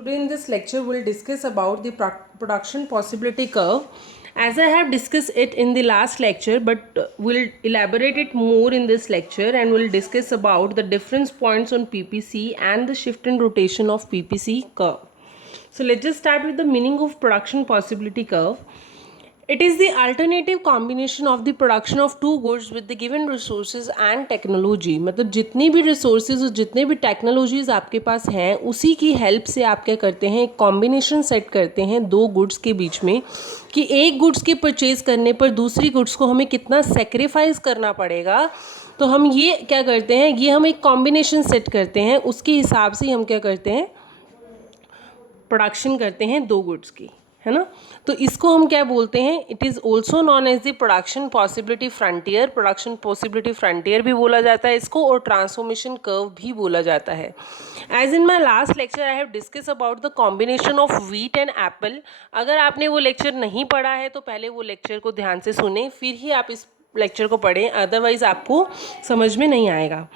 Today in this lecture we'll discuss about the production possibility curve as I have discussed it in the last lecture, but we'll elaborate it more in this lecture and we'll discuss about the difference points on PPC and the shift and rotation of PPC curve. So let's just start with the meaning of production possibility curve. It is the alternative combination of the production of two goods with the given resources and technology. मतलब जितनी भी resources और जितने भी technologies आपके पास हैं उसी की help से आप क्या करते हैं, एक combination set करते हैं दो goods के बीच में कि एक goods के purchase करने पर दूसरी goods को हमें कितना sacrifice करना पड़ेगा. तो हम ये क्या करते हैं, ये हम एक combination set करते हैं, उसके हिसाब से हम क्या करते हैं, प्रोडक्शन करते हैं दो गुड्स की, है ना. तो इसको हम क्या बोलते हैं, it is also known as the production possibility frontier. Production possibility frontier भी बोला जाता है इसको, और ट्रांसफॉर्मेशन कर्व भी बोला जाता है. As in my last lecture I have discuss about the combination of wheat and apple. अगर आपने वो लेक्चर नहीं पढ़ा है तो पहले वो लेक्चर को ध्यान से सुने, फिर ही आप इस लेक्चर को पढ़ें, अदरवाइज आपको समझ में नहीं आएगा.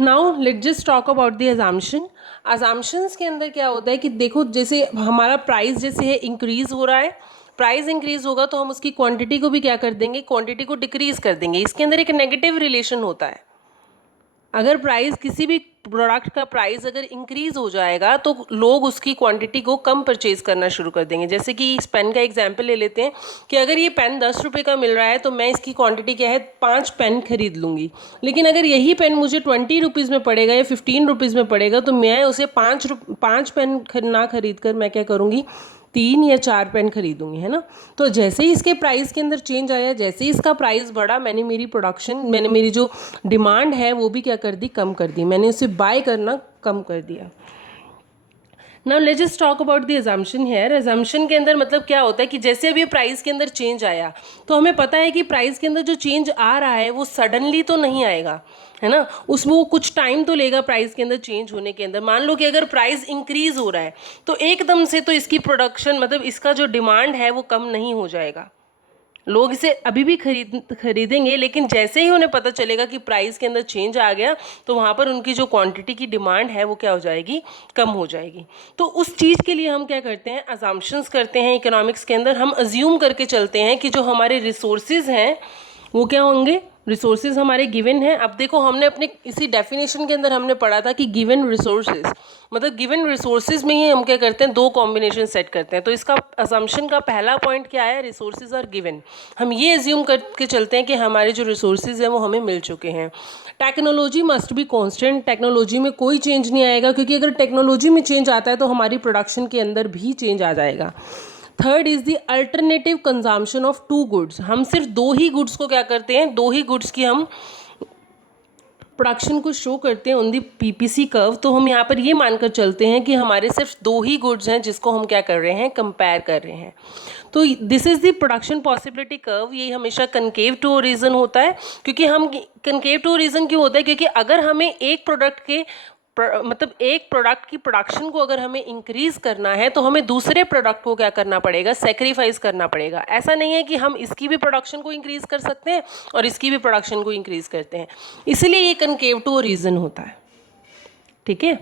Now let's just talk about the assumption. Assumptions के अंदर क्या होता है कि देखो, जैसे हमारा प्राइस जैसे है इंक्रीज़ हो रहा है, प्राइस इंक्रीज़ होगा तो हम उसकी क्वांटिटी को भी क्या कर देंगे, क्वांटिटी को डिक्रीज़ कर देंगे. इसके अंदर एक नेगेटिव रिलेशन होता है. अगर प्राइस किसी भी प्रोडक्ट का प्राइस अगर इंक्रीज़ हो जाएगा तो लोग उसकी क्वांटिटी को कम परचेज़ करना शुरू कर देंगे. जैसे कि इस पेन का एग्जांपल ले लेते हैं कि अगर ये पेन 10 रुपये का मिल रहा है तो मैं इसकी क्वांटिटी क्या है, 5 पेन खरीद लूँगी. लेकिन अगर यही पेन मुझे 20 रुपीज़ में पड़ेगा या 15 रुपीज़ में पड़ेगा तो मैं उसे 5 पेन ना खरीद कर मैं क्या करूँगी, 3 या 4 पेन खरीदूंगी, है ना. तो जैसे ही इसके प्राइस के अंदर चेंज आया, जैसे ही इसका प्राइस बढ़ा, मैंने मेरी जो डिमांड है वो भी क्या कर दी, कम कर दी. मैंने उसे बाय करना कम कर दिया. Now let's just talk about the assumption here. Assumption के अंदर मतलब क्या होता है कि जैसे अभी प्राइस के अंदर चेंज आया तो हमें पता है कि प्राइस के अंदर जो चेंज आ रहा है वो सडनली तो नहीं आएगा, है ना. उसमें वो कुछ टाइम तो लेगा प्राइस के अंदर चेंज होने के अंदर. मान लो कि अगर प्राइस इंक्रीज हो रहा है तो एकदम से तो इसकी प्रोडक्शन मतलब इसका जो डिमांड है वो कम नहीं हो जाएगा. लोग इसे अभी भी खरीदेंगे, लेकिन जैसे ही उन्हें पता चलेगा कि प्राइस के अंदर चेंज आ गया तो वहाँ पर उनकी जो क्वांटिटी की डिमांड है वो क्या हो जाएगी, कम हो जाएगी. तो उस चीज़ के लिए हम क्या करते हैं, अजम्पशंस करते हैं. इकोनॉमिक्स के अंदर हम अज्यूम करके चलते हैं कि जो हमारे रिसोर्सेज हैं वो क्या होंगे, रिसोर्सेज हमारे गिवन हैं. अब देखो, हमने अपने इसी डेफिनेशन के अंदर हमने पढ़ा था कि गिवन रिसोर्सेज मतलब गिवन रिसोर्सेज में ही हम क्या करते हैं, दो कॉम्बिनेशन सेट करते हैं. तो इसका असम्पशन का पहला पॉइंट क्या है, रिसोर्सेज आर गिवन. हम ये एज्यूम करके चलते हैं कि हमारे जो रिसोर्सेज हैं वो हमें मिल चुके हैं. Technology must be constant. Technology में कोई चेंज नहीं आएगा, क्योंकि अगर टेक्नोलॉजी में चेंज आता है तो हमारी प्रोडक्शन के अंदर भी चेंज आ जाएगा. Third is the alternative consumption of two goods. हम सिर्फ दो ही गुड्स को क्या करते हैं, दो ही गुड्स की हम प्रोडक्शन को शो करते हैं ऑन दी पीपीसी कर्व. तो हम यहाँ पर ये मानकर चलते हैं कि हमारे सिर्फ दो ही गुड्स हैं जिसको हम क्या कर रहे हैं, कंपेयर कर रहे हैं. तो this is the production possibility curve. ये हमेशा कनकेव टू ओरिजिन होता है. क्योंकि हम कनकेव टू ओरिजिन क्यों होता है, क्योंकि अगर हमें एक प्रोडक्ट के मतलब एक प्रोडक्ट की प्रोडक्शन को अगर हमें इंक्रीज करना है तो हमें दूसरे प्रोडक्ट को क्या करना पड़ेगा, सेक्रीफाइस करना पड़ेगा. ऐसा नहीं है कि हम इसकी भी प्रोडक्शन को इंक्रीज कर सकते हैं और इसकी भी प्रोडक्शन को इंक्रीज करते हैं. इसलिए ये कनकेव टू ओरिजिन होता है. ठीक है.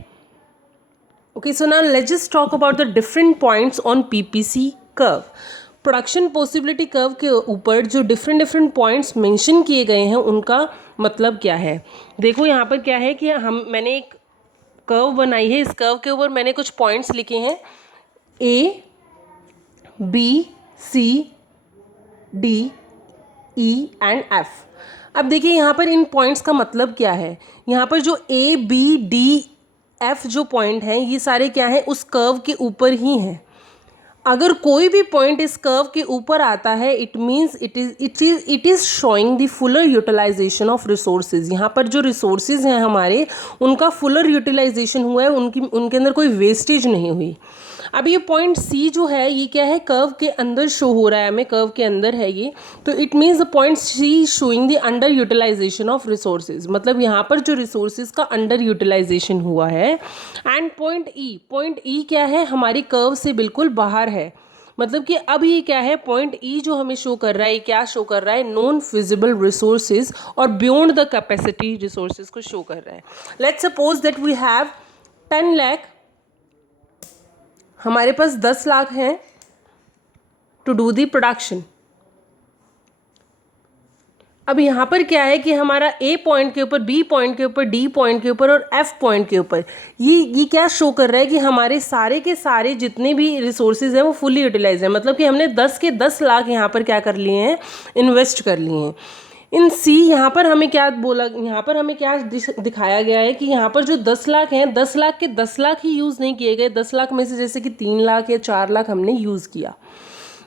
Okay, so now let's just talk about the different points on PPC curve. Production possibility curve के ऊपर जो डिफरेंट पॉइंट्स मेंशन किए गए हैं उनका मतलब क्या है. देखो यहाँ पर क्या है कि मैंने एक कर्व बनाई है. इस कर्व के ऊपर मैंने कुछ पॉइंट्स लिखे हैं, A B C D E and F. अब देखिए यहाँ पर इन पॉइंट्स का मतलब क्या है. यहाँ पर जो ए बी डी एफ जो पॉइंट हैं ये सारे क्या हैं, उस कर्व के ऊपर ही हैं. अगर कोई भी पॉइंट इस कर्व के ऊपर आता है, it means it is showing the fuller utilisation of resources. यहाँ पर जो रिसोर्सेज हैं हमारे, उनका फुलर यूटिलाइजेशन हुआ है, उनके अंदर कोई वेस्टेज नहीं हुई. अब ये पॉइंट सी जो है ये क्या है, कर्व के अंदर शो हो रहा है, हमें कर्व के अंदर है ये. तो it means the point C showing the under utilisation of resources. मतलब यहाँ पर जो रिसोर्सेज का अंडर यूटिलाइजेशन हुआ है. एंड पॉइंट ई क्या है, हमारी कर्व से बिल्कुल बाहर है. मतलब कि अब ये क्या है, पॉइंट ई जो हमें शो कर रहा है, क्या शो कर रहा है, नॉन फिजिबल रिसोर्सेज और बियॉन्ड द कैपेसिटी रिसोर्सेज को शो कर रहा है. Let's suppose that we have 10 lakh हमारे पास 10 लाख हैं टू डू दी प्रोडक्शन। अब यहाँ पर क्या है कि हमारा ए पॉइंट के ऊपर, बी पॉइंट के ऊपर, डी पॉइंट के ऊपर और एफ पॉइंट के ऊपर ये क्या शो कर रहा है कि हमारे सारे के सारे जितने भी रिसोर्सेज हैं वो फुली यूटिलाइज हैं। मतलब कि हमने 10 के 10 लाख यहाँ पर क्या कर लिए हैं, इन्वेस्ट कर लिए हैं। इन सी यहाँ पर हमें क्या बोला, यहाँ पर हमें क्या दिखाया गया है कि यहाँ पर जो 10 लाख हैं, 10 लाख के 10 लाख ही यूज़ नहीं किए गए। 10 लाख में से जैसे कि 3 लाख या 4 लाख हमने यूज़ किया।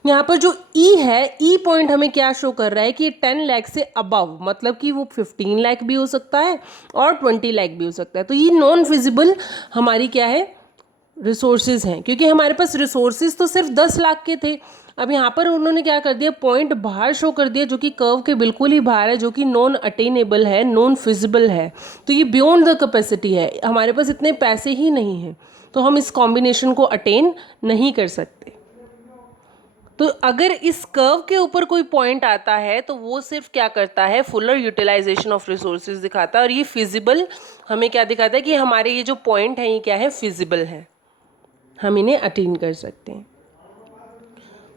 यहाँ पर जो ई है, ई पॉइंट हमें क्या शो कर रहा है कि 10 लाख से अबव, मतलब कि वो 15 लाख भी हो सकता है और 20 लाख भी हो सकता है। तो ये नॉन फिजिबल हमारी क्या है, रिसोर्सेज हैं, क्योंकि हमारे पास रिसोर्सेज तो सिर्फ 10 लाख के थे। अब यहाँ पर उन्होंने क्या कर दिया, पॉइंट बाहर शो कर दिया जो कि कर्व के बिल्कुल ही बाहर है, जो कि नॉन अटेनेबल है, नॉन फिजिबल है। तो ये बियॉन्ड द कैपेसिटी है, हमारे पास इतने पैसे ही नहीं हैं, तो हम इस कॉम्बिनेशन को अटेन नहीं कर सकते। तो अगर इस कर्व के ऊपर कोई पॉइंट आता है तो वो सिर्फ क्या करता है, फुलर यूटिलाइजेशन ऑफ रिसोर्सेज दिखाता है। और ये फिजिबल हमें क्या दिखाता है कि हमारे ये जो पॉइंट है ये क्या है, फिजिबल है, हम इन्हें अटेन कर सकते हैं।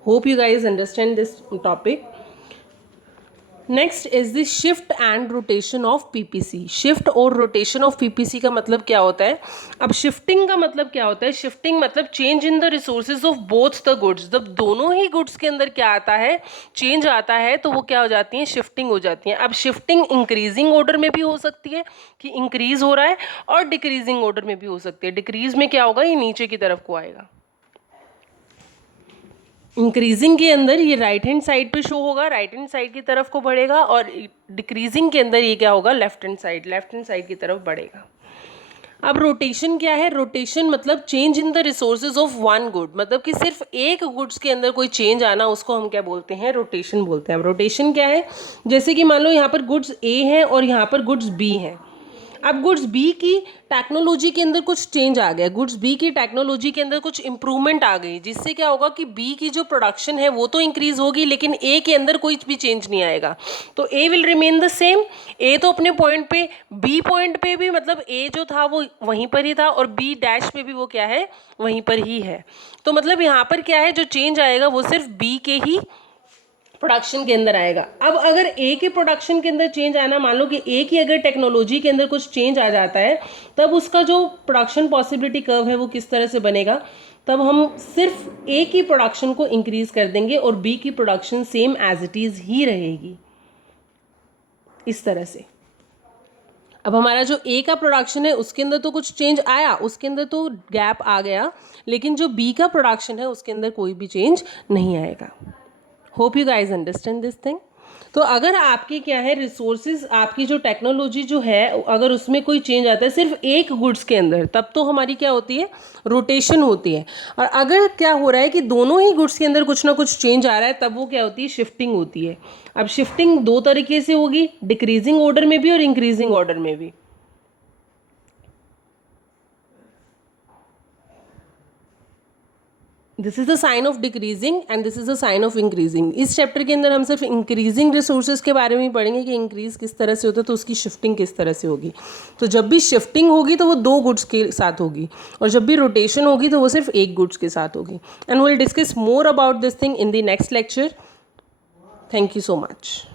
Hope you guys understand this topic. Next is the shift and rotation of PPC. Shift और रोटेशन ऑफ पीपीसी का मतलब क्या होता है। अब शिफ्टिंग का मतलब क्या होता है, शिफ्टिंग मतलब change in the resources of both the goods. जब दोनों ही गुड्स के अंदर क्या आता है, चेंज आता है, तो वो क्या हो जाती है, शिफ्टिंग हो जाती है। अब शिफ्टिंग इंक्रीजिंग ऑर्डर में भी हो सकती है कि इंक्रीज हो रहा है, और डिक्रीजिंग ऑर्डर में भी हो सकती है। डिक्रीज में क्या होगा, ये नीचे की तरफ को आएगा। इंक्रीजिंग के अंदर ये राइट हैंड साइड पे शो होगा, राइट हैंड साइड की तरफ को बढ़ेगा, और डिक्रीजिंग के अंदर ये क्या होगा, लेफ्ट हैंड साइड की तरफ बढ़ेगा। अब रोटेशन क्या है, रोटेशन मतलब change in the resources of one good, मतलब कि सिर्फ एक गुड्स के अंदर कोई चेंज आना, उसको हम क्या बोलते हैं, रोटेशन बोलते हैं। अब रोटेशन क्या है, जैसे कि मान लो यहाँ पर गुड्स ए हैं और यहाँ पर गुड्स बी हैं। अब गुड्स बी की टेक्नोलॉजी के अंदर कुछ चेंज आ गया, गुड्स बी की टेक्नोलॉजी के अंदर कुछ इंप्रूवमेंट आ गई, जिससे क्या होगा कि बी की जो प्रोडक्शन है वो तो इंक्रीज होगी, लेकिन ए के अंदर कोई भी चेंज नहीं आएगा। तो ए विल रिमेन द सेम। ए तो अपने पॉइंट पे, बी पॉइंट पे भी मतलब ए जो था वो वहीं पर ही था, और बी डैश पे भी वो क्या है, वहीं पर ही है। तो मतलब यहाँ पर क्या है, जो चेंज आएगा वो सिर्फ बी के ही प्रोडक्शन के अंदर आएगा। अब अगर ए के प्रोडक्शन के अंदर चेंज आना, मान लो कि ए की अगर टेक्नोलॉजी के अंदर कुछ चेंज आ जाता है, तब उसका जो प्रोडक्शन पॉसिबिलिटी कर्व है वो किस तरह से बनेगा, तब हम सिर्फ ए की प्रोडक्शन को इंक्रीज कर देंगे और बी की production same as it is ही रहेगी, इस तरह से। अब हमारा जो ए का प्रोडक्शन है उसके अंदर तो कुछ चेंज आया, उसके अंदर तो गैप आ गया, लेकिन जो बी का प्रोडक्शन है उसके अंदर कोई भी चेंज नहीं आएगा। Hope you guys understand this thing. तो अगर आपकी क्या है, रिसोर्सेज, आपकी जो टेक्नोलॉजी जो है, अगर उसमें कोई चेंज आता है सिर्फ एक गुड्स के अंदर, तब तो हमारी क्या होती है, रोटेशन होती है। और अगर क्या हो रहा है कि दोनों ही गुड्स के अंदर कुछ ना कुछ चेंज आ रहा है, तब वो क्या होती है, शिफ्टिंग होती है। अब शिफ्टिंग दो तरीके से होगी, डिक्रीजिंग ऑर्डर में भी और इंक्रीजिंग ऑर्डर में भी। This is the sign of decreasing and this is the sign of increasing. इस चैप्टर के अंदर हम सिर्फ इंक्रीजिंग रिसोर्सेज के बारे में ही पढ़ेंगे कि इंक्रीज किस तरह से होता है, तो उसकी शिफ्टिंग किस तरह से होगी। तो जब भी शिफ्टिंग होगी तो वो दो गुड्स के साथ होगी, और जब भी रोटेशन होगी तो वो सिर्फ एक गुड्स के साथ होगी। And will discuss more about this thing in the next lecture. Thank you so much.